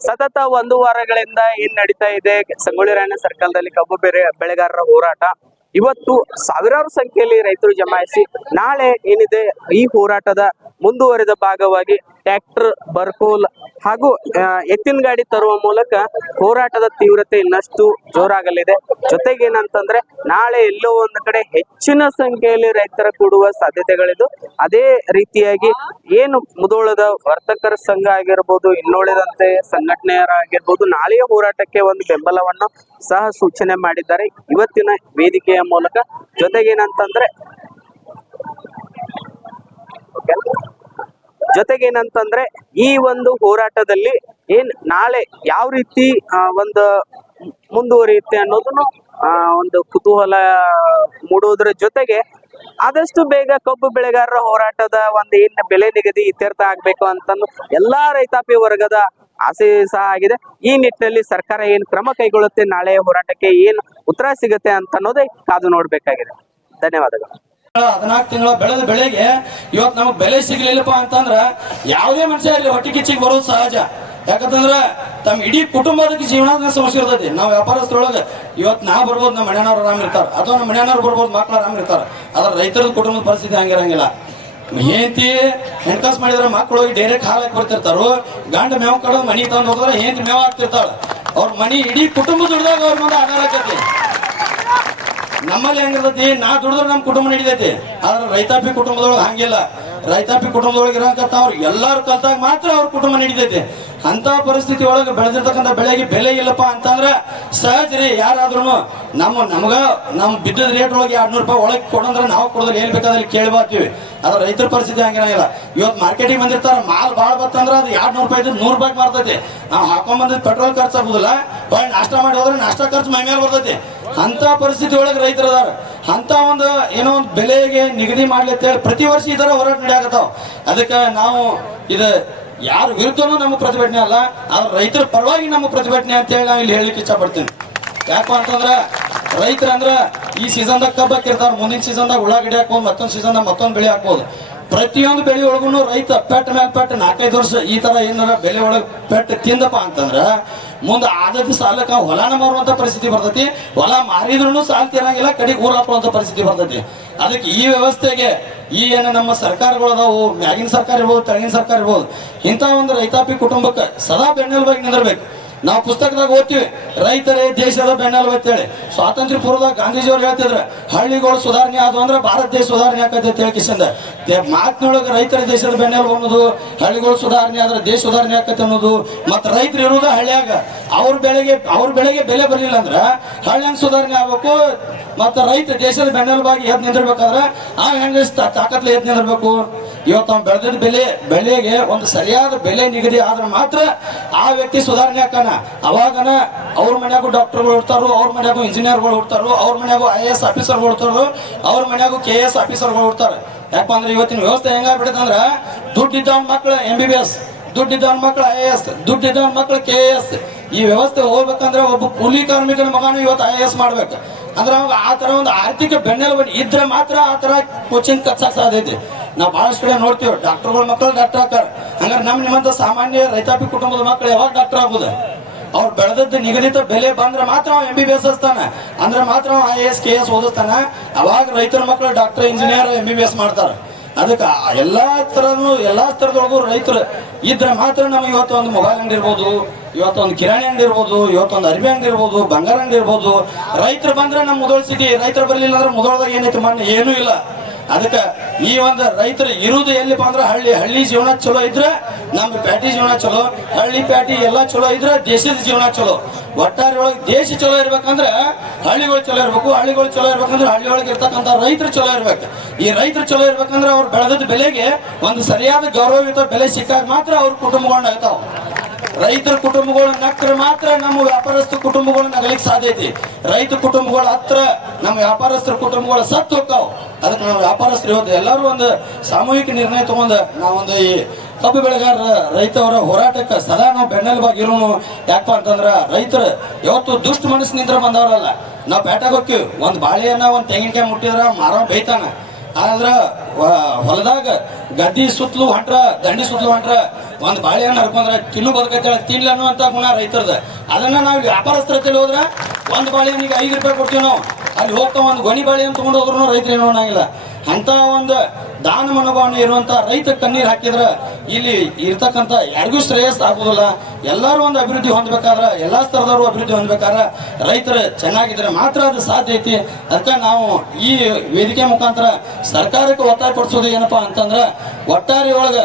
ಸತತ ಒಂದು ವಾರಗಳಿಂದ ಏನ್ ನಡೀತಾ ಇದೆ? ಸಂಗೊಳ್ಳಿ ರಾಯಣ್ಣ ಸರ್ಕಲ್ದಲ್ಲಿ ಕಬ್ಬು ಬೆರೆ ಬೆಳೆಗಾರರ ಹೋರಾಟ. ಇವತ್ತು ಸಾವಿರಾರು ಸಂಖ್ಯೆಯಲ್ಲಿ ರೈತರು ಜಮಾಯಿಸಿ ನಾಳೆ ಏನಿದೆ ಈ ಹೋರಾಟದ ಮುಂದುವರಿದ ಭಾಗವಾಗಿ ಟ್ರ್ಯಾಕ್ಟರ್, ಬರ್ಕೋಲ್ ಹಾಗೂ ಎತ್ತಿನ ಗಾಡಿ ತರುವ ಮೂಲಕ ಹೋರಾಟದ ತೀವ್ರತೆ ಇನ್ನಷ್ಟು ಜೋರಾಗಲಿದೆ. ಜೊತೆಗೇನಂತಂದ್ರೆ ನಾಳೆ ಎಲ್ಲೋ ಒಂದು ಕಡೆ ಹೆಚ್ಚಿನ ಸಂಖ್ಯೆಯಲ್ಲಿ ರೈತರ ಕೂಡುವ ಸಾಧ್ಯತೆಗಳಿದ್ದು ಅದೇ ರೀತಿಯಾಗಿ ಏನು ಮುದೋಳದ ವರ್ತಕರ ಸಂಘ ಆಗಿರ್ಬೋದು, ಇನ್ನುಳಿದಂತೆ ಸಂಘಟನೆಯರಾಗಿರ್ಬೋದು, ನಾಳೆಯ ಹೋರಾಟಕ್ಕೆ ಒಂದು ಬೆಂಬಲವನ್ನು ಸಹ ಸೂಚನೆ ಮಾಡಿದ್ದಾರೆ. ಇವತ್ತಿನ ವೇದಿಕೆಯ ಮೂಲಕ. ಜೊತೆಗೇನಂತಂದ್ರೆ ಜೊತೆಗೇನಂತಂದ್ರೆ ಈ ಒಂದು ಹೋರಾಟದಲ್ಲಿ ಏನ್ ನಾಳೆ ಯಾವ ರೀತಿ ಒಂದು ಮುಂದುವರಿಯುತ್ತೆ ಅನ್ನೋದನ್ನು ಒಂದು ಕುತೂಹಲ ಮೂಡುವುದರ ಜೊತೆಗೆ ಆದಷ್ಟು ಬೇಗ ಕಬ್ಬು ಬೆಳೆಗಾರರ ಹೋರಾಟದ ಒಂದು ಏನ್ ಬೆಲೆ ನಿಗದಿ ಇತ್ಯರ್ಥ ಆಗ್ಬೇಕು ಅಂತಂದು ಎಲ್ಲಾ ರೈತಾಪಿ ವರ್ಗದ ಆಸೆ ಸಹ ಆಗಿದೆ. ಈ ನಿಟ್ಟಿನಲ್ಲಿ ಸರ್ಕಾರ ಏನ್ ಕ್ರಮ ಕೈಗೊಳ್ಳುತ್ತೆ, ನಾಳೆ ಹೋರಾಟಕ್ಕೆ ಏನ್ ಉತ್ತರ ಸಿಗುತ್ತೆ ಅಂತ ಅನ್ನೋದೇ ಕಾದು ನೋಡ್ಬೇಕಾಗಿದೆ. ಧನ್ಯವಾದಗಳು. ಹದಿನಾಲ್ಕು ತಿಂಗಳ ಬೆಳೆದ ಬೆಳೆಗೆ ಇವತ್ತು ನಮಗೆ ಬೆಲೆ ಸಿಗ್ಲಿಲ್ಲಪ್ಪ ಅಂತಂದ್ರೆ ಯಾವುದೇ ಮನುಷ್ಯ ಇಲ್ಲಿ ಹೊಟ್ಟೆ ಕಿಚ್ಚಿಗೆ ಬರೋದು ಸಹಜ. ಯಾಕಂತಂದ್ರೆ ತಮ್ಮ ಇಡೀ ಕುಟುಂಬದ ಜೀವನದ ಸಮಸ್ಯೆ ಇರ್ತೈತಿ. ನಾವು ವ್ಯಾಪಾರಸ್ಥರೊಳಗೆ ಇವತ್ತು ನಾ ಬರ್ಬೋದು, ನಮ್ಮ ಮನೆಯವ್ರು ಆರಾಮ್ ಇರ್ತಾರ. ಅಥವಾ ನಮ್ಮ ಮನೆಯವ್ರು ಬರ್ಬೋದು, ಮಕ್ಳು ಆರಾಮ್ ಇರ್ತಾರ. ಆದ್ರೆ ರೈತರ ಕುಟುಂಬದ ಪರಿಸ್ಥಿತಿ ಹಂಗಿರಂಗಿಲ್ಲ. ಹೆಂಡತಿ ಹೆಣ್ಕಾಸ್ ಮಾಡಿದ್ರೆ ಮಕ್ಕಳು ಡೈರೆಕ್ಟ್ ಹಾಲಕ್ಕೆ ಬರ್ತಿರ್ತಾರೋ. ಗಂಡ ಮೇವ್ ಕಡೋದು ಮನಿ ತಂದು ಹೋದ್ರೆ ಹೆಂಡತಿ ಮೇವ್ ಆಗ್ತಿರ್ತಾಳೆ. ಅವ್ರ ಮನಿ ಇಡೀ ಕುಟುಂಬ ದುಡ್ದಾಗ ಅವ್ರ ಮುಂದೆ ಆಧಾರ ಆಕತಿ. ನಮ್ಮಲ್ಲಿ ಹೆಂಗಿರ್ತೈತಿ? ನಾ ದುಡಿದ್ರೆ ನಮ್ಮ ಕುಟುಂಬ ನಡೀತೈತಿ. ಆದ್ರೆ ರೈತಾಪಿ ಕುಟುಂಬದೊಳಗೆ ಹಂಗಿಲ್ಲ. ರೈತಾಪಿ ಕುಟುಂಬದೊಳಗೆ ಇರೋಂಥ ಅವ್ರು ಎಲ್ಲಾರು ಕಲ್ತಾಗ ಮಾತ್ರ ಅವ್ರ ಕುಟುಂಬ ನಡೀತೈತಿ. ಅಂತ ಪರಿಸ್ಥಿತಿ ಒಳಗೆ ಬೆಳೆದಿರ್ತಕ್ಕಂಥ ಬೆಳೆಗೆ ಬೆಲೆ ಇಲ್ಲಪ್ಪ ಅಂತಂದ್ರೆ ಸಹಜ ರೀ ಯಾರಾದ್ರೂ ನಮ್ಮ ನಮಗ, ನಮ್ ಬಿದ್ದ ರೇಟ್ ಒಳಗೆ ಎರಡ್ನೂರು ರೂಪಾಯಿ ಒಳಗೆ ಕೊಡಂದ್ರೆ ನಾವು ಕೊಡೋದ್ರೆ ಏನ್ ಬೇಕಾದಲ್ಲಿ ಕೇಳ್ಬಾರ್ತೀವಿ ಆದ್ರೆ ರೈತರ ಪರಿಸ್ಥಿತಿ ಹಂಗಿರಂಗಿಲ್ಲ ಇವತ್ತು ಮಾರ್ಕೆಟಿಗೆ ಬಂದಿರ್ತಾರ, ಮಾಲ್ ಭಾಳ ಬತ್ತಂದ್ರೆ ಅದು ಎರಡ್ನೂರು ರೂಪಾಯಿ ಇದ್ರೆ ನೂರು ರೂಪಾಯಿ ಬರ್ತೈತಿ ನಾವು ಹಾಕೊಂಡ್ ಬಂದಿದ್ದು ಪೆಟ್ರೋಲ್ ಖರ್ಚು ಆಗುದಿಲ್ಲ, ಹೊಳ್ಳಿ ನಾಷ್ಟ ಮಾಡಿ ಹೋದ್ರೆ ನಾಷ್ಟ ಖರ್ಚು ಮೈ ಮೇಲೆ ಬರ್ತೈತಿ. ಅಂತ ಪರಿಸ್ಥಿತಿ ಒಳಗೆ ರೈತರು ಅದಾರ. ಅಂತ ಒಂದು ಏನೋ ಒಂದು ಬೆಲೆಗೆ ನಿಗದಿ ಮಾಡ್ಲಿ ಅಂತೇಳಿ ಪ್ರತಿ ವರ್ಷ ಈ ತರ ಹೋರಾಟ ಅದಕ್ಕೆ ನಾವು ಇದು ಯಾರ ವಿರುದ್ಧನೂ ನಮ್ಮ ಪ್ರತಿಭಟನೆ ಅಲ್ಲ, ಆದ್ರೆ ರೈತರ ಪರವಾಗಿ ನಮ್ಮ ಪ್ರತಿಭಟನೆ ಅಂತೇಳಿ ನಾವು ಇಲ್ಲಿ ಹೇಳಲಿಕ್ಕೆ ಇಷ್ಟಪಡ್ತೀನಿ. ಯಾಕಪ್ಪ ಅಂತಂದ್ರ ರೈತರ ಅಂದ್ರ ಈ ಸೀಸನ್ದಾಗ ಹಾಕಿರ್ತಾರ ಮುಂದಿನ ಸೀಸನ್ದಾಗ ಉಳ್ಳಾಗಡ್ಡಿ ಹಾಕ್ಬೋದು, ಮತ್ತೊಂದು ಸೀಸನ್ದಾಗ ಮತ್ತೊಂದು ಬೆಳೆ ಹಾಕ್ಬೋದು. ಪ್ರತಿಯೊಂದು ಬೆಳೆ ಒಳಗೂ ರೈತ ಪೆಟ್ಟ ಮೇಲೆ ಪೆಟ್ಟ ನಾಲ್ಕೈದು ವರ್ಷ ಈ ತರ ಏನಾರ ಬೆಲೆ ಒಳಗೆ ಪೆಟ್ಟ ತಿಂದಪ್ಪ ಅಂತಂದ್ರ ಮುಂದೆ ಆದದ್ದು ಸಾಲಕ್ಕ ಹೊಲನ ಮಾರುವಂತ ಪರಿಸ್ಥಿತಿ ಬರ್ತೈತಿ. ಹೊಲ ಮಾರಿದ್ರು ಸಾಲ ತಿರಂಗಿಲ್ಲ ಕಡೆಗೆ ಊರ್ ಹಾಕುವಂತ ಪರಿಸ್ಥಿತಿ ಬರ್ತೈತಿ. ಅದಕ್ಕೆ ಈ ವ್ಯವಸ್ಥೆಗೆ ಈ ಏನು ನಮ್ಮ ಸರ್ಕಾರಗಳು ಅದಾವು, ಮ್ಯಾಗಿನ ಸರ್ಕಾರ ಇರ್ಬೋದು, ತೆಳಗಿನ ಸರ್ಕಾರ ಇರ್ಬೋದು ಇಂಥ ಒಂದು ರೈತಾಪಿ ಕುಟುಂಬಕ್ಕೆ ಸದಾ ಬೆನ್ನೆಲುಬಾಗಿ ನಿಂದಿರ್ಬೇಕು. ನಾವು ಪುಸ್ತಕದಾಗ ಓದ್ತೀವಿ, ರೈತರೇ ದೇಶದ ಬೆನ್ನೆಲುಬು ಅಂತೇಳಿ. ಸ್ವಾತಂತ್ರ್ಯ ಪೂರ್ವದಾಗ ಗಾಂಧೀಜಿಯವ್ರು ಹೇಳ್ತಿದ್ರು, ಹಳ್ಳಿಗಳು ಸುಧಾರಣೆ ಆದವು ಅಂದ್ರೆ ಭಾರತ ದೇಶ ಸುಧಾರಣೆ ಆಕತಿ ಅಂತ ಹೇಳ್ಕಿಸಿಂದ ಮಾತಿನೊಳಗೆ ರೈತರ ದೇಶದ ಬೆನ್ನೆಲುಬು ಅನ್ನೋದು, ಹಳ್ಳಿಗಳು ಸುಧಾರಣೆ ಆದ್ರೆ ದೇಶ ಸುಧಾರಣೆ ಆಕತಿ ಅನ್ನೋದು, ಮತ್ತೆ ರೈತರು ಇರೋದು ಹಳ್ಳಿಯಾಗ. ಅವ್ರ ಬೆಳೆಗೆ ಅವ್ರ ಬೆಳೆಗೆ ಬೆಲೆ ಬರಲಿಲ್ಲ ಅಂದ್ರೆ ಹಳ್ಳಿಯಂಗೆ ಸುಧಾರಣೆ ಆಗ್ಬೇಕು? ಮತ್ತೆ ರೈತ ದೇಶದ ಬೆನ್ನೆಲುಬಾಗಿ ಎದ್ ನಿಂದಿರ್ಬೇಕಾದ್ರೆ ಆ ಹೆಂಗ ತಾಕತ್ಲೆ ಎದ್ ನಿಂದಿರ್ಬೇಕು. ಇವತ್ತು ಅವ್ನು ಬೆಳೆದಿದ್ದ ಬೆಲೆ, ಬೆಳೆಗೆ ಒಂದು ಸರಿಯಾದ ಬೆಲೆ ನಿಗದಿ ಆದ್ರೆ ಮಾತ್ರ ಆ ವ್ಯಕ್ತಿ ಸುಧಾರಣೆ ಆಕಾನ ಅವಾಗನ ಅವ್ರ ಮನ್ಯಾಗೂ ಡಾಕ್ಟರ್ಗಳು ಇರ್ತಾರೋ ಅವ್ರ ಮನ್ಯಾಗೂ ಇಂಜಿನಿಯರ್ಗಳು ಇರ್ತಾರೋ ಅವ್ರ ಮನ್ಯಾಗೂ ಐ ಎ ಎಸ್ ಆಫೀಸರ್ಗಳು ಇರ್ತಾರೋ ಅವ್ರ ಮನ್ಯಾಗೂ ಕೆ ಎಸ್ ಆಫೀಸರ್ಗಳು ಯಾಕಪ್ಪ ಅಂದ್ರೆ ಇವತ್ತಿನ ವ್ಯವಸ್ಥೆ ಹೆಂಗಾಗ್ಬಿಡುತ್ತೆ ಅಂದ್ರೆ ಇದ್ದವನ್ ಮಕ್ಳು ಎಂ ಬಿ ಬಿ ಎಸ್ ದುಡ್ಡು ಇದ್ದವನ್ ಮಕ್ಳು ಐ ಎ ಎಸ್ ದುಡ್ಡು ಇದ್ದವನ್ ಮಕ್ಳು ಕೆ ಎ ಎಸ್ ಈ ವ್ಯವಸ್ಥೆ ಹೋಗ್ಬೇಕಂದ್ರೆ ಒಬ್ಬ ಕೂಲಿ ಕಾರ್ಮಿಕನ ಮಗನೂ ಇವತ್ತು ಐ ಎ ಎಸ್ ಮಾಡ್ಬೇಕು. ಅಂದ್ರೆ ಅವಾಗ ಆ ಥರ ಒಂದು ಆರ್ಥಿಕ ಬೆನ್ನೆಲುಬು ಇದ್ರೆ ಮಾತ್ರ ಆ ಥರ ಕೋಚಿಂಗ್ ಕಚ್ಚಕ್ಕೆ ಸಾಧ್ಯ ಐತಿ ನಾವು ಬಹಳಷ್ಟು ಕಡೆ ನೋಡ್ತೀವಿ ಡಾಕ್ಟರ್ಗಳ ಮಕ್ಕಳು ಡಾಕ್ಟರ್ ಆಗ್ತಾರೆ. ಹಂಗಾರೆ ನಮ್ಮ ನಿಮ್ಮಂತ ಸಾಮಾನ್ಯ ರೈತಾಪಿ ಕುಟುಂಬದ ಮಕ್ಕಳು ಯಾವಾಗ ಡಾಕ್ಟರ್ ಆಗುದ? ಅವ್ರು ಬೆಳೆದದ್ದು ನಿಗದಿತ ಬೆಲೆ ಬಂದ್ರೆ ಮಾತ್ರ ಅವ್ನು ಎಂ ಬಿ ಬಿ ಎಸ್ ಹಸ್ತಾನೆ ಅಂದ್ರೆ ಮಾತ್ರ I A S K S ಓದಿಸ್ತಾನೆ. ಅವಾಗ ರೈತರ ಮಕ್ಕಳು doctor engineer M B B S ಮಾಡ್ತಾರೆ. ಅದಕ್ಕೆ ಎಲ್ಲ ಎಲ್ಲಾ ಎಲ್ಲ ಸ್ತರದೊಳಗೂ ರೈತರು ಇದ್ರೆ ಮಾತ್ರ ನಮಗೆ ಇವತ್ತು ಒಂದು ಮೊಬೈಲ್ ಅಂಗಡಿ ಇರ್ಬೋದು ಇವತ್ತು ಒಂದು ಕಿರಾಣಿ ಅಂಗಡಿ ಇರ್ಬೋದು, ಇವತ್ತೊಂದು ಅರಿವಿ ಅಂಗಡಿ ಇರ್ಬೋದು, ಬಂಗಾರ ಅಂಗಡಿ ಇರ್ಬೋದು. ರೈತರು ಬಂದ್ರೆ ನಮ್ಮ ಮುದೋಳ ಸಿಟಿ ರೈತರು ಬರಲಿಲ್ಲ ಅಂದ್ರೆ ಮುದೋಳದಾಗ ಏನೈತಿ ಮಣ್ಣು ಏನೂ ಇಲ್ಲ. ಅದಕ್ಕೆ ಈ ಒಂದು ರೈತರು ಇರುವುದು ಎಲ್ಲಿಪ್ಪ ಅಂದ್ರೆ ಹಳ್ಳಿ. ಹಳ್ಳಿ ಜೀವನ ಚಲೋ ಇದ್ರೆ ನಮ್ಮ ಪ್ಯಾಟಿ ಜೀವನ ಚಲೋ. ಹಳ್ಳಿ ಪ್ಯಾಟಿ ಎಲ್ಲ ಚಲೋ ಇದ್ರೆ ದೇಶದ ಜೀವನ ಚಲೋ. ಒಟ್ಟಾರೆ ಒಳಗೆ ದೇಶ ಚಲೋ ಇರ್ಬೇಕಂದ್ರೆ ಹಳ್ಳಿಗಳು ಚಲೋ ಇರ್ಬೇಕು, ಹಳ್ಳಿಗಳು ಚಲೋ ಇರ್ಬೇಕಂದ್ರೆ ಹಳ್ಳಿ ಒಳಗೆ ಇರ್ತಕ್ಕಂಥ ರೈತರು ಚಲೋ ಇರ್ಬೇಕು. ಈ ರೈತರು ಚಲೋ ಇರ್ಬೇಕಂದ್ರೆ ಅವ್ರು ಬೆಳೆದ ಬೆಲೆಗೆ ಒಂದು ಸರಿಯಾದ ಗೌರವಯುತ ಬೆಲೆ ಸಿಕ್ಕಾಗ ಮಾತ್ರ ಅವ್ರ ಕುಟುಂಬಗಳನ್ನ ಆಗ್ತಾವ ರೈತರ ಕುಟುಂಬಗಳು ನಕ್ರ ಮಾತ್ರ ನಮ್ಮ ವ್ಯಾಪಾರಸ್ಥ ಕುಟುಂಬಗಳು ನಗಲಿಕ್ಕೆ ಸಾಧ್ಯ ಐತಿ. ರೈತ ಕುಟುಂಬಗಳ ಹತ್ರ ನಮ್ಮ ವ್ಯಾಪಾರಸ್ಥರ ಕುಟುಂಬಗಳ ಸತ್ತು ಹೋಗ್ತಾವ. ಅದಕ್ಕೆ ನಾವು ವ್ಯಾಪಾರಸ್ಥರು ಇವತ್ತು ಎಲ್ಲರೂ ಒಂದು ಸಾಮೂಹಿಕ ನಿರ್ಣಯ ತಗೊಂಡ ನಾವೊಂದು ಈ ಕಬ್ಬು ಬೆಳೆಗಾರರ, ರೈತವರ ಹೋರಾಟಕ್ಕೆ ಸದಾ ನಾವು ಬೆನ್ನೆಲುಬಾಗಿ ಇರೋನು. ಯಾಕಪ್ಪ ಅಂತಂದ್ರೆ ರೈತರು ಯಾವತ್ತು ದುಷ್ಟ ಮನಸ್ಸಿನಿಂದ ಬಂದವರಲ್ಲ. ನಾವು ಪೇಟೆಗೆ ಹೋಗ್ತೀವಿ. ಒಂದು ಬಾಳೆಯನ್ನು ಒಂದು ತೆಂಗಿನಕಾಯಿ ಮುಟ್ಟಿದ್ರೆ ಮಾರೋ ಬೈತಾನ ಆದ್ರ ಹೊಲದಾಗ ಗದ್ದಿ ಸುತ್ತಲೂ ಹೊಂಟ್ರ, ದಂಡಿ ಸುತ್ತಲೂ ಹೊಂಟ್ರ, ಒಂದು ಬಾಳೆಹಣ್ಣು ಹರ್ಕೊಂಡ್ರೆ ತಿನ್ನು ಬದುಕೈತೆ ತಿನ್ಲಿ ಅನ್ನುವಂಥ ಗುಣ ರೈತರದ. ಅದನ್ನ ನಾವು ವ್ಯಾಪಾರಸ್ಥರ ಹೋದ್ರೆ ಹೋದ್ರ ಒಂದ್ ಬಾಳೆಹಣ್ಣಿಗೆ ಐದು ರೂಪಾಯಿ ಕೊಡ್ತೀವಿ ನಾವು. ಅಲ್ಲಿ ಹೋಗ್ತಾ ಒಂದು ಗೊನಿ ಬಾಳೆಹಣ್ಣು ತಗೊಂಡು ಹೋದ್ರು ರೈತರು ಏನೋ ಅನ್ನೋಂಗಿಲ್ಲ. ಅಂತ ಒಂದು ದಾನ ಮನೋಭಾವನೆ ಇರುವಂತ ರೈತ ಕಣ್ಣೀರ್ ಹಾಕಿದ್ರ ಇಲ್ಲಿ ಇರ್ತಕ್ಕಂಥ ಯಾರಿಗೂ ಶ್ರೇಯಸ್ ಆಗುದಿಲ್ಲ ಎಲ್ಲರೂ ಒಂದು ಅಭಿವೃದ್ಧಿ ಹೊಂದ್ಬೇಕಾದ್ರ, ಎಲ್ಲಾ ಸ್ಥಳದವರು ಅಭಿವೃದ್ಧಿ ಹೊಂದ್ಬೇಕಾದ್ರೆ ರೈತರು ಚೆನ್ನಾಗಿದ್ರೆ ಮಾತ್ರ ಅದು ಸಾಧ್ಯ ಐತಿ. ಅದಕ್ಕೆ ನಾವು ಈ ವೇದಿಕೆ ಮುಖಾಂತರ ಸರ್ಕಾರಕ್ಕೆ ಒತ್ತಾಯ ಪಡಿಸೋದು ಏನಪ್ಪಾ ಅಂತಂದ್ರ ಒಟ್ಟಾರೆ ಒಳಗ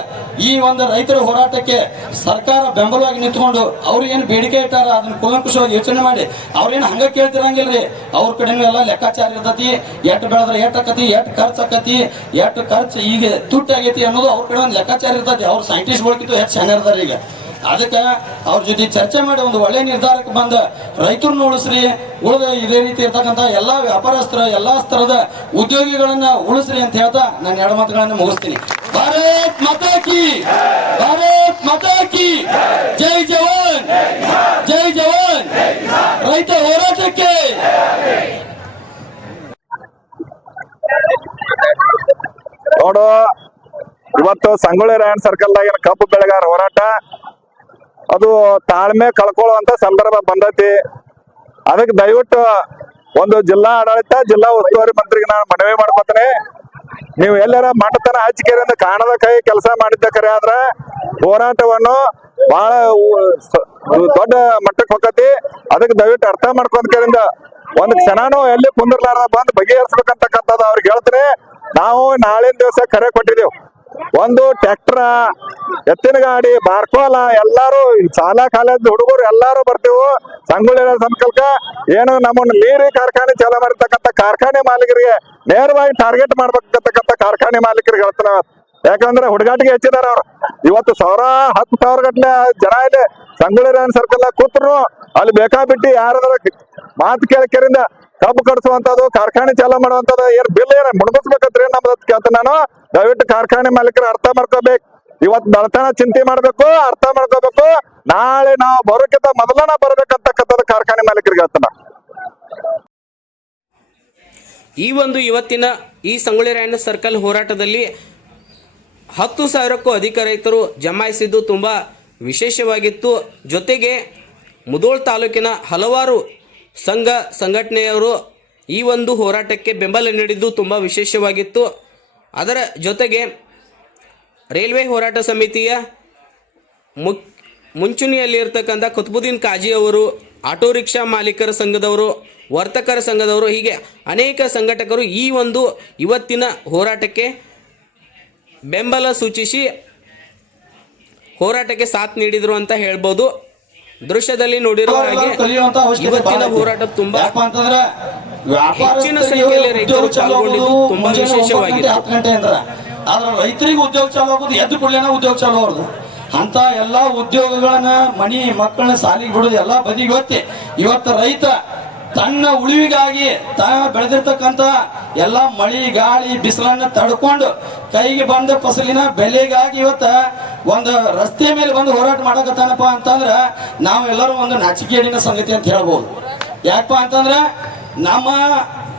ಈ ಒಂದು ರೈತರ ಹೋರಾಟಕ್ಕೆ ಸರ್ಕಾರ ಬೆಂಬಲವಾಗಿ ನಿಂತ್ಕೊಂಡು ಅವ್ರು ಏನು ಬೇಡಿಕೆ ಇಟ್ಟಾರ, ಅದನ್ನ ಕುಲಂಕುಷವಾಗಿ ಯೋಚನೆ ಮಾಡಿ, ಅವ್ರೇನು ಹಂಗ ಕೇಳ್ತಿರಂಗಿಲ್ರಿ? ಅವ್ರ ಕಡೆನೂ ಎಲ್ಲ ಲೆಕ್ಕಾಚಾರ ಇರ್ತತಿ ಎಟ್ ಬೆಳೆದ್ರೆ ಎಟ್ ಆಕತಿ ಎಟ್ ಖರ್ಚು ಆಕತಿ ಎಟ್ ಖರ್ಚು ಈಗ ತುಟ್ಟಿ ಆಗೈತಿ ಅನ್ನೋದು ಅವ್ರ ಕಡೆ ಒಂದು ಲೆಕ್ಕಾಚಾರ ಇರ್ತತಿ. ಅವ್ರ ಸೈಂಟಿಸ್ಟ್ಗಳಿಗಿಂತ ಹೆಚ್ಚು ಚೆನ್ನಾಗಿ ಇರ್ತಾರೆ ಈಗ. ಅದಕ್ಕೆ ಅವ್ರ ಜೊತೆ ಚರ್ಚೆ ಮಾಡಿ ಒಂದು ಒಳ್ಳೆ ನಿರ್ಧಾರಕ್ಕೆ ಬಂದ ರೈತರನ್ನ ಉಳಿಸ್ರಿ, ಉಳಿದ ಇದೇ ರೀತಿ ಇರ್ತಕ್ಕಂಥ ಎಲ್ಲಾ ವ್ಯಾಪಾರಸ್ಥರ, ಎಲ್ಲಾ ಸ್ತರದ ಉದ್ಯೋಗಿಗಳನ್ನ ಉಳಿಸ್ರಿ ಅಂತ ಹೇಳ್ತಾ ನಾನು ಎರಡು ಮಾತುಗಳನ್ನ ಮುಗಿಸ್ತೀನಿ. ಭಾರತ್ ಮಾತಾ ಕಿ, ಭಾರತ್ ಮಾತಾ ಕಿ, ಜೈ ಜವಾನ್ ಜೈ ಜವಾನ್, ರೈತ ಹೋರಾಟಕ್ಕೆ. ನೋಡು, ಇವತ್ತು ಸಂಗೊಳ್ಳಿ ರಾಯಣ್ಣ ಸರ್ಕಲ್ದಾಗಿನ ಕಬ್ಬು ಬೆಳೆಗಾರ ಹೋರಾಟ. ಅದು ತಾಳ್ಮೆ ಕಳ್ಕೊಳ್ಳುವಂತ ಸಂದರ್ಭ ಬಂದೈತಿ. ಅದಕ್ಕೆ ದಯವಿಟ್ಟು ಒಂದು ಜಿಲ್ಲಾ ಆಡಳಿತ, ಜಿಲ್ಲಾ ಉಸ್ತುವಾರಿ ಮಂತ್ರಿಗೆ ನಾನು ಮನವಿ ಮಾಡ್ಕೊತೀನಿ. ನೀವು ಎಲ್ಲರ ಮಟ್ಟತನ ಹಚ್ಚಿಕೆರಿಂದ ಕಾಣದ ಕೈ ಕೆಲಸ ಮಾಡಿದ್ದ ಕರೆ ಆದ್ರ ಹೋರಾಟವನ್ನು ಬಹಳ ದೊಡ್ಡ ಮಟ್ಟಕ್ಕೆ ಹೋಗತಿ ಅದಕ್ಕೆ ದಯವಿಟ್ಟು ಅರ್ಥ ಮಾಡ್ಕೊಂಡ್ಕರಿಂದ ಒಂದ್ ಕ್ಷಣನೂ ಎಲ್ಲಿ ಕುಂದಿರ್ಲಾರ ಬಂದ್ ಬಗೆಹರಿಸ್ಬೇಕಂತಕ್ಕಂಥದ್ದು ಅವ್ರಿಗೆ ಹೇಳ್ತೀನಿ. ನಾವು ನಾಳಿನ ದಿವಸ ಕರೆ ಕೊಟ್ಟಿದ್ದೇವೆ ಒಂದು ಟ್ರ್ಯಾಕ್ಟರ್, ಎತ್ತಿನ ಗಾಡಿ, ಬಾರ್ಕೋಲ, ಎಲ್ಲಾರು ಶಾಲಾ ಕಾಲೇಜ್ ಹುಡುಗರು ಎಲ್ಲಾರು ಬರ್ತೀವಿ. ಸಂಗೊಳ್ಳಿ ಸಂಕಲ್ಪ ಏನು ನಮ್ಮನ್ನ ನೀರಿ ಕಾರ್ಖಾನೆ ಚಾಲ ಮಾಡಿರ್ತಕ್ಕಂಥ ಕಾರ್ಖಾನೆ ಮಾಲೀಕರಿಗೆ ನೇರವಾಗಿ ಟಾರ್ಗೆಟ್ ಮಾಡ್ಬೇಕಂತಕ್ಕಂಥ ಕಾರ್ಖಾನೆ ಮಾಲೀಕರಿಗೆ ಹೇಳ್ತಾನೆ ಯಾಕಂದ್ರೆ ಹುಡುಗಾಟಿಗೆ ಹೆಚ್ಚಿದಾರ ಅವ್ರು. ಇವತ್ತು ಸಾವಿರ, ಹತ್ತು ಸಾವಿರ ಗಟ್ಲೆ ಜನ ಇಲ್ಲಿ ಸಂಗೊಳ್ಳಿ ಸರ್ಕಲ್ ಕೂತ್ರು, ಅಲ್ಲಿ ಬೇಕಾಬಿಟ್ಟು ಯಾರಾದ್ರೂ ಮಾತು ಕೇಳಕೆರಿಂದ ಕಬ್ಬು ಕಡಿಸುವಂತದ್ದು ಕಾರ್ಖಾನೆ ಚಾಲ ಮಾಡುವಂತದ್ದು ಏನ್ ಬಿಲ್ ಏನ್ ಮುಣಗಿಸ್ಬೇಕತ್ರಿ ನಮ್ದು ಕೇಳ್ತ ನಾನು. ದಯವಿಟ್ಟು ಕಾರ್ಖಾನೆ ಮಾಲೀಕರು ಅರ್ಥ ಮಾಡ್ಕೋಬೇಕು. ಇವತ್ ಬಳತನ ಚಿಂತೆ ಮಾಡ್ಬೇಕು, ಅರ್ಥ ಮಾಡ್ಕೋಬೇಕು. ನಾಳೆ ನಾವು ಬರೋಕ್ಕಿಂತ ಮೊದಲನ ಬರ್ಬೇಕಂತಕ್ಕಂಥದ್ದು ಕಾರ್ಖಾನೆ ಮಾಲೀಕರಿಗೆ ಹೇಳ್ತಾನ ಈ ಒಂದು ಇವತ್ತಿನ ಈ ಸಂಗೊಳ್ಳಿ ರಾಯಣ್ಣ ಸರ್ಕಲ್ ಹೋರಾಟದಲ್ಲಿ ಹತ್ತು ಸಾವಿರಕ್ಕೂ ಅಧಿಕ ರೈತರು ಜಮಾಯಿಸಿದ್ದು ತುಂಬ ವಿಶೇಷವಾಗಿತ್ತು. ಜೊತೆಗೆ ಮುದೋಳ್ ತಾಲೂಕಿನ ಹಲವಾರು ಸಂಘ ಸಂಘಟನೆಯವರು ಈ ಒಂದು ಹೋರಾಟಕ್ಕೆ ಬೆಂಬಲ ನೀಡಿದ್ದು ತುಂಬ ವಿಶೇಷವಾಗಿತ್ತು. ಅದರ ಜೊತೆಗೆ ರೈಲ್ವೆ ಹೋರಾಟ ಸಮಿತಿಯ ಮುಕ್ ಮುಂಚೂಣಿಯಲ್ಲಿರ್ತಕ್ಕಂಥ ಕುತ್ಬುದ್ದೀನ್ ಕಾಜಿ ಅವರು, ಆಟೋ ರಿಕ್ಷಾ ಮಾಲೀಕರ ಸಂಘದವರು, ವರ್ತಕರ ಸಂಘದವರು, ಹೀಗೆ ಅನೇಕ ಸಂಘಟಕರು ಈ ಒಂದು ಇವತ್ತಿನ ಹೋರಾಟಕ್ಕೆ ಬೆಂಬಲ ಸೂಚಿಸಿ ಹೋರಾಟಕ್ಕೆ ಸಾಥ್ ನೀಡಿದರು ಅಂತ ಹೇಳ್ಬೋದು. ದೃಶ್ಯದಲ್ಲಿ ನೋಡಿರುವ ಹಾಗೆ ಇವತ್ತಿನ ಹೋರಾಟ ತುಂಬಾ ಹೆಚ್ಚಿನ ಸಂಖ್ಯೆಯಲ್ಲಿ ರೈತರು ಪಾಲ್ಗೊಂಡಿದ್ದು ತುಂಬಾ ವಿಶೇಷವಾಗಿದೆ. ಹತ್ತು ಆದ್ರೆ ರೈತರಿಗೆ ಉದ್ಯೋಗ ಚಾಲು ಆಗೋದು ಎದ್ದು ಕೂಡಲೇನ ಉದ್ಯೋಗ ಚಾಲು ಅವ್ರದ್ದು ಅಂತ ಎಲ್ಲಾ ಉದ್ಯೋಗಗಳನ್ನ ಮನಿ ಮಕ್ಕಳನ್ನ ಸಾಲಿಗೆ ಬಿಡೋದು ಎಲ್ಲಾ ಬದಿಗೆ ಒತ್ತಿ ಇವತ್ತು ರೈತ ತನ್ನ ಉಳಿವಿಗಾಗಿ ತಾ ಬೆಳೆದಿರ್ತಕ್ಕಂತ ಎಲ್ಲ ಮಳಿ, ಗಾಳಿ, ಬಿಸಿಲನ್ನ ತಡ್ಕೊಂಡು ಕೈಗೆ ಬಂದ ಫಸಲಿನ ಬೆಲೆಗಾಗಿ ಇವತ್ತ ಒಂದು ರಸ್ತೆ ಮೇಲೆ ಬಂದು ಹೋರಾಟ ಮಾಡಕತ್ತಾನಪ್ಪ ಅಂತಂದ್ರ ನಾವೆಲ್ಲರೂ ಒಂದು ನಾಚಿಕೆಯಡಿನ ಸಂಗತಿ ಅಂತ ಹೇಳ್ಬೋದು. ಯಾಕಪ್ಪ ಅಂತಂದ್ರ ನಮ್ಮ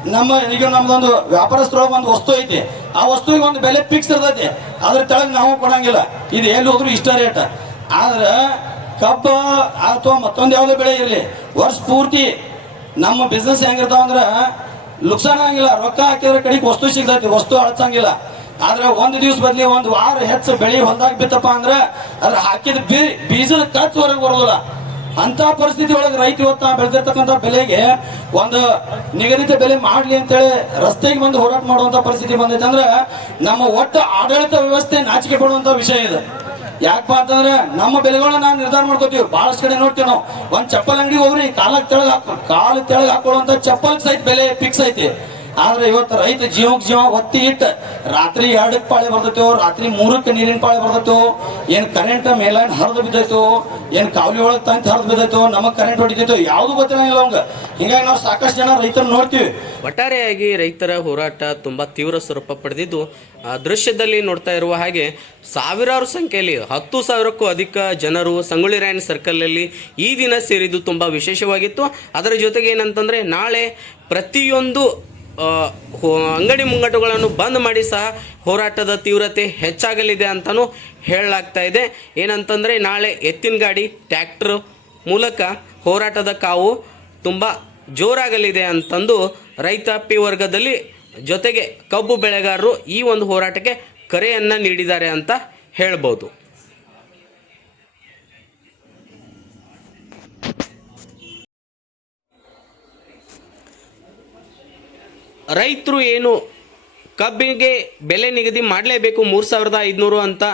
ನಮ್ಮ ಈಗ ನಮ್ದೊಂದು ವ್ಯಾಪಾರಸ್ಥರೊಳಗೆ ಒಂದು ವಸ್ತು ಐತಿ. ಆ ವಸ್ತುವಿಗೆ ಒಂದು ಬೆಲೆ ಫಿಕ್ಸ್ ಇರ್ತೈತಿ. ಅದ್ರ ತಳಗ್ ನಾವು ಕೊಡಂಗಿಲ್ಲ. ಇದು ಎಲ್ಲಿ ಹೋದ್ರು ಇಷ್ಟ ರೇಟ್. ಆದ್ರೆ ಕಬ್ಬ ಅಥವಾ ಮತ್ತೊಂದು ಯಾವುದೇ ಬೆಳೆ ಇರಲಿ. ವರ್ಷ ಪೂರ್ತಿ ನಮ್ಮ ಬಿಸ್ನೆಸ್ ಹೆಂಗಿರ್ತಾವ ಅಂದ್ರೆ ನುಕ್ಸಾನ ಆಗಿಲ್ಲ ರೊಕ್ಕ ಹಾಕಿದ್ರೆ ಕಡೆಗೆ ವಸ್ತು ಸಿಗ್ತೈತಿ, ವಸ್ತು ಅಳಸಂಗಿಲ್ಲ. ಆದ್ರೆ ಒಂದು ದಿವ್ಸ ಬದ್ಲಿ ಒಂದು ವಾರ ಹೆಚ್ಚು ಬೆಳಿ ಹೊಲ್ದಾಗ ಬಿತ್ತಪ್ಪ ಅಂದ್ರೆ ಅದ್ರ ಹಾಕಿದ ಬೀ- ಬೀಜದ ಖರ್ಚು ಹೊರಗೆ ಬರೋದಿಲ್ಲ. ಅಂತ ಪರಿಸ್ಥಿತಿ ಒಳಗೆ ರೈತ ಇವತ್ತ ಬೆಳೆದಿರ್ತಕ್ಕಂಥ ಬೆಲೆಗೆ ಒಂದು ನಿಗದಿತ ಬೆಲೆ ಮಾಡ್ಲಿ ಅಂತೇಳಿ ರಸ್ತೆಗೆ ಬಂದು ಹೋರಾಟ ಮಾಡುವಂತ ಪರಿಸ್ಥಿತಿ ಬಂದೈತೆ ಅಂದ್ರೆ ನಮ್ಮ ಒಟ್ಟು ಆಡಳಿತ ವ್ಯವಸ್ಥೆ ನಾಚಿಕೆ ಪಡುವಂತ ವಿಷಯ ಇದೆ. ಯಾಕಪ್ಪ ಅಂತಂದ್ರೆ ನಮ್ಮ ಬೆಲೆಗಳನ್ನ ನಾವು ನಿರ್ಧಾರ ಮಾಡ್ಕೋತೀವಿ. ಬಹಳಷ್ಟು ಕಡೆ ನೋಡ್ತೀವಿ ನಾವು. ಒಂದ್ ಚಪ್ಪಲ್ ಅಂಗಡಿಗೆ ಹೋಗ್ರಿ, ಕಾಲಕ್ಕೆ ತೆಳಗ್ ಹಾಕೋ ಕಾಲು ತೆಳಗ್ ಹಾಕೊಳ್ಳುವಂತ ಚಪ್ಪಲ್ ಸಹಿತ ಬೆಲೆ ಫಿಕ್ಸ್ ಐತಿ. ಆದ್ರೆ ಇವತ್ತು ರೈತ ಜೀವಕ್ ಜೀವ ಒತ್ತಿ ಇಟ್ಟ ರಾತ್ರಿ ಎರಡಕ್ಕೆ ಪಾಳೆ ಬರ್ತೈತೋ, ರಾತ್ರಿ ಮೂರಕ್ಕೆ ನೀರಿನ ಪಾಳೆ ಬರ್ತೈತೋ, ಏನ್ ಕರೆಂಟ್ ಮೇಲೈನ್ ಹರಿದು ಬಿದ್ದೈತೋ, ಏನ್ ಕಾವಲಿ ಒಳಗ್ ತಂತ ಹರಿದು ಬಿದ್ದೈತೋ, ನಮಗ್ ಕರೆಂಟ್ ಹೊಡಿತೈತೋ, ಯಾವ್ದು ಗೊತ್ತಿರಂಗಿಲ್ಲ ಅವಂಗ. ಹಿಂಗಾಗಿ ನಾವು ಸಾಕಷ್ಟು ಜನ ರೈತರು ನೋಡ್ತೀವಿ. ಒಟ್ಟಾರೆಯಾಗಿ ರೈತರ ಹೋರಾಟ ತುಂಬಾ ತೀವ್ರ ಸ್ವರೂಪ ಪಡೆದಿದ್ದು, ಆ ದೃಶ್ಯದಲ್ಲಿ ನೋಡ್ತಾ ಇರುವ ಹಾಗೆ ಸಾವಿರಾರು ಸಂಖ್ಯೆಯಲ್ಲಿ ಹತ್ತು ಸಾವಿರಕ್ಕೂ ಅಧಿಕ ಜನರು ಸಂಗೊಳ್ಳಿ ರಾಯಣ್ಣ ಸರ್ಕಲಲ್ಲಿ ಈ ದಿನ ಸೇರಿದ್ದು ತುಂಬ ವಿಶೇಷವಾಗಿತ್ತು. ಅದರ ಜೊತೆಗೆ ಏನಂತಂದರೆ ನಾಳೆ ಪ್ರತಿಯೊಂದು ಅಂಗಡಿ ಮುಂಗಟ್ಟುಗಳನ್ನು ಬಂದ್ ಮಾಡಿ ಸಹ ಹೋರಾಟದ ತೀವ್ರತೆ ಹೆಚ್ಚಾಗಲಿದೆ ಅಂತಲೂ ಹೇಳಲಾಗ್ತಾ ಇದೆ. ಏನಂತಂದರೆ ನಾಳೆ ಎತ್ತಿನ ಗಾಡಿ ಟ್ಯಾಕ್ಟ್ರ್ ಮೂಲಕ ಹೋರಾಟದ ಕಾವು ತುಂಬ ಜೋರಾಗಲಿದೆ ಅಂತಂದು ರೈತಾಪಿ ವರ್ಗದಲ್ಲಿ ಜೊತೆಗೆ ಕಬ್ಬು ಬೆಳೆಗಾರರು ಈ ಒಂದು ಹೋರಾಟಕ್ಕೆ ಕರೆಯನ್ನು ನೀಡಿದ್ದಾರೆ ಅಂತ ಹೇಳ್ಬೋದು. ರೈತರು ಏನು ಕಬ್ಬಿಗೆ ಬೆಲೆ ನಿಗದಿ ಮಾಡಲೇಬೇಕು ಮೂರು ಸಾವಿರದ ಐದುನೂರು ಅಂತ